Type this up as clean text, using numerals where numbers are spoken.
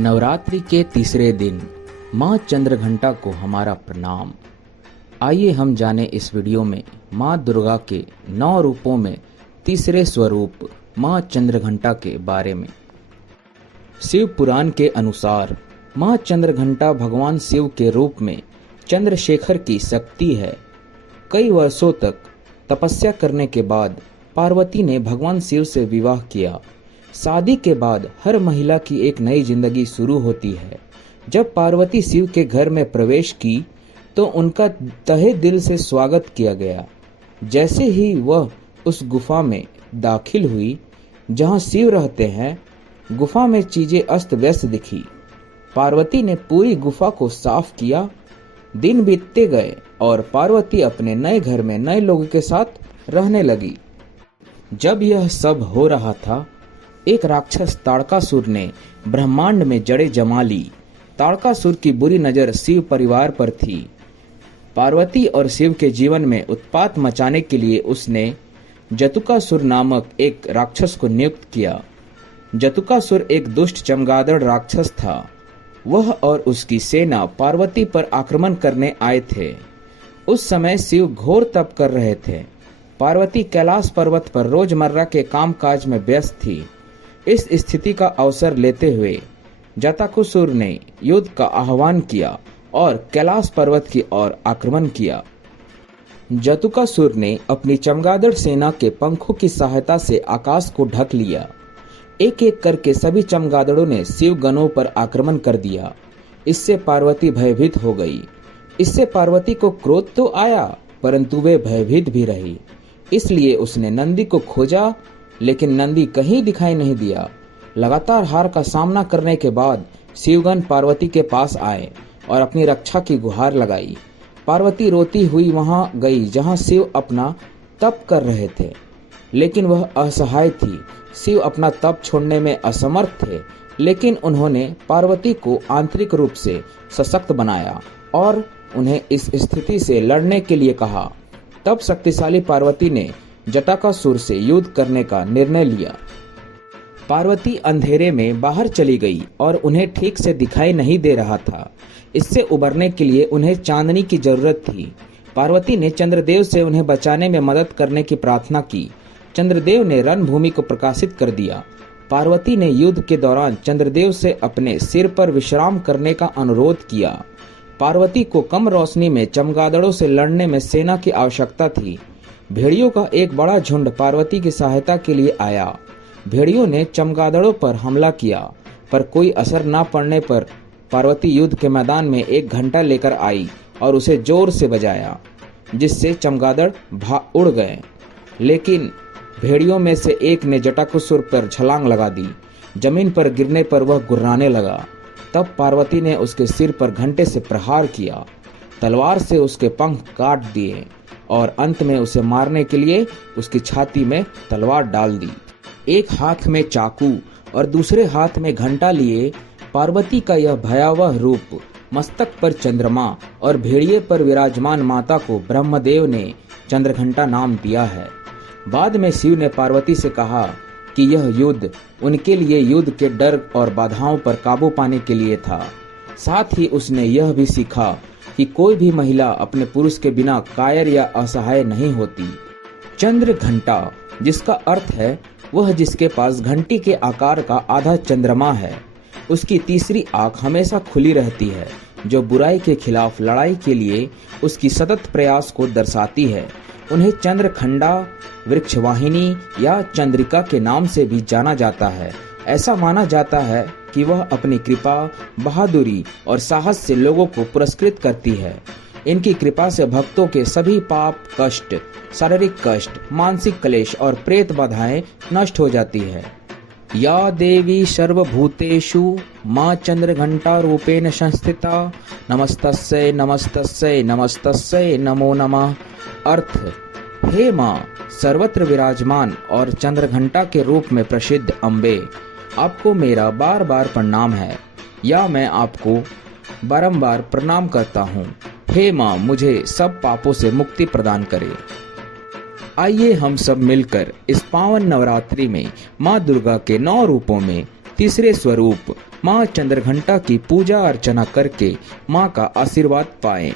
नवरात्रि के तीसरे दिन माँ चंद्रघंटा को हमारा प्रणाम। आइए हम जाने इस वीडियो में माँ दुर्गा के 9 रूपों में तीसरे स्वरूप माँ चंद्रघंटा के बारे में। शिव पुराण के अनुसार माँ चंद्रघंटा भगवान शिव के रूप में चंद्रशेखर की शक्ति है। कई वर्षों तक तपस्या करने के बाद पार्वती ने भगवान शिव से विवाह किया। शादी के बाद हर महिला की एक नई जिंदगी शुरू होती है। जब पार्वती शिव के घर में प्रवेश की तो उनका तहे दिल से स्वागत किया गया। जैसे ही वह उस गुफा में दाखिल हुई जहां शिव रहते हैं, गुफा में चीजें अस्त व्यस्त दिखी। पार्वती ने पूरी गुफा को साफ किया। दिन बीतते गए और पार्वती अपने नए घर में नए लोगों के साथ रहने लगी। जब यह सब हो रहा था, एक राक्षस ताड़कासुर ने ब्रह्मांड में जड़ें जमा ली। ताड़कासुर की बुरी नजर शिव परिवार पर थी। पार्वती और शिव के जीवन में उत्पात मचाने के लिए उसने जतुकासुर नामक एक राक्षस को नियुक्त किया। जतुकासुर एक दुष्ट चमगादड़ राक्षस था। वह और उसकी सेना पार्वती पर आक्रमण करने आए थे। उस समय शिव घोर तप कर रहे थे। पार्वती कैलाश पर्वत पर रोजमर्रा के कामकाज में व्यस्त थी। इस स्थिति का अवसर लेते हुए जटाकुसुर ने युद्ध का आह्वान किया और कैलाश पर्वत की ओर आक्रमण किया। जतुकासुर ने अपनी चमगादड़ सेना के पंखों की सहायता से आकाश को ढक लिया। एक एक करके सभी चमगादड़ों ने शिव गणों पर आक्रमण कर दिया। इससे पार्वती भयभीत हो गई। इससे पार्वती को क्रोध तो आया, परंतु वे भयभीत भी रही। इसलिए उसने नंदी को खोजा, लेकिन नंदी कहीं दिखाई नहीं दिया। लगातार हार का सामना करने के बाद शिवगण पार्वती के पास आए और अपनी रक्षा की गुहार लगाई। पार्वती रोती हुई वहां गई जहां शिव अपना तप कर रहे थे, लेकिन वह असहाय थी। शिव अपना तप छोड़ने में असमर्थ थे, लेकिन उन्होंने पार्वती को आंतरिक रूप से सशक्त बनाया और उन्हें इस स्थिति से लड़ने के लिए कहा। तब शक्तिशाली पार्वती ने जटाकासुर से युद्ध करने का निर्णय लिया। पार्वती अंधेरे में बाहर चली गई और उन्हें ठीक से दिखाई नहीं दे रहा था। इससे उबरने के लिए उन्हें चांदनी की जरूरत थी। पार्वती ने चंद्रदेव से उन्हें बचाने में मदद करने की प्रार्थना की। चंद्रदेव ने रणभूमि को प्रकाशित कर दिया। पार्वती ने युद्ध के दौरान चंद्रदेव से अपने सिर पर विश्राम करने का अनुरोध किया। पार्वती को कम रोशनी में चमगादड़ों से लड़ने में सेना की आवश्यकता थी। भेड़ियों का एक बड़ा झुंड पार्वती की सहायता के लिए आया। भेड़ियों ने चमगादड़ों पर हमला किया, पर कोई असर न पड़ने पर पार्वती युद्ध के मैदान में एक घंटा लेकर आई और उसे जोर से बजाया, जिससे चमगादड़ उड़ गए। लेकिन भेड़ियों में से एक ने जटाकुसुर पर छलांग लगा दी। जमीन पर गिरने पर वह गुर्राने लगा। तब पार्वती ने उसके सिर पर घंटे से प्रहार किया। तलवार से उसके पंख काट दिए और अंत में उसे मारने के लिए उसकी छाती में तलवार डाल दी। एक हाथ में चाकू और दूसरे हाथ में घंटा लिए पार्वती का यह भयावह रूप मस्तक पर चंद्रमा और भेड़िए पर विराजमान माता को ब्रह्मदेव ने चंद्रघंटा नाम दिया है। बाद में शिव ने पार्वती से कहा कि यह युद्ध उनके लिए युद्ध के डर और बाधाओं पर काबू पाने के लिए था। साथ ही उसने यह भी सीखा कि कोई भी महिला अपने पुरुष के बिना कायर या असहाय नहीं होती। चंद्र घंटा, जिसका अर्थ है वह जिसके पास घंटी के आकार का आधा चंद्रमा है। उसकी तीसरी आंख हमेशा खुली रहती है, जो बुराई के खिलाफ लड़ाई के लिए उसकी सतत प्रयास को दर्शाती है। उन्हें चंद्रखंडा, वृक्षवाहिनी या चंद्रिका के नाम से भी जाना जाता है। ऐसा माना जाता है कि वह अपनी कृपा, बहादुरी और साहस से लोगों को पुरस्कृत करती है। इनकी कृपा से भक्तों के सभी पाप, कष्ट, शारीरिक कष्ट, मानसिक क्लेश और प्रेत बाधाएं नष्ट हो जाती है। या देवी सर्वभूतेषु माँ चंद्रघंटा रूपेण संस्थिता नमस्तस्यै नमस्तस्यै नमस्तस्यै नमो नमः। अर्थ: हे माँ, सर्वत्र विराजमान और चंद्रघंटा के रूप में प्रसिद्ध अम्बे, आपको मेरा बार बार प्रणाम है, या मैं आपको बारंबार प्रणाम करता हूँ। हे माँ, मुझे सब पापों से मुक्ति प्रदान करे। आइए हम सब मिलकर इस पावन नवरात्रि में माँ दुर्गा के 9 रूपों में तीसरे स्वरूप माँ चंद्रघंटा की पूजा अर्चना करके माँ का आशीर्वाद पाएं।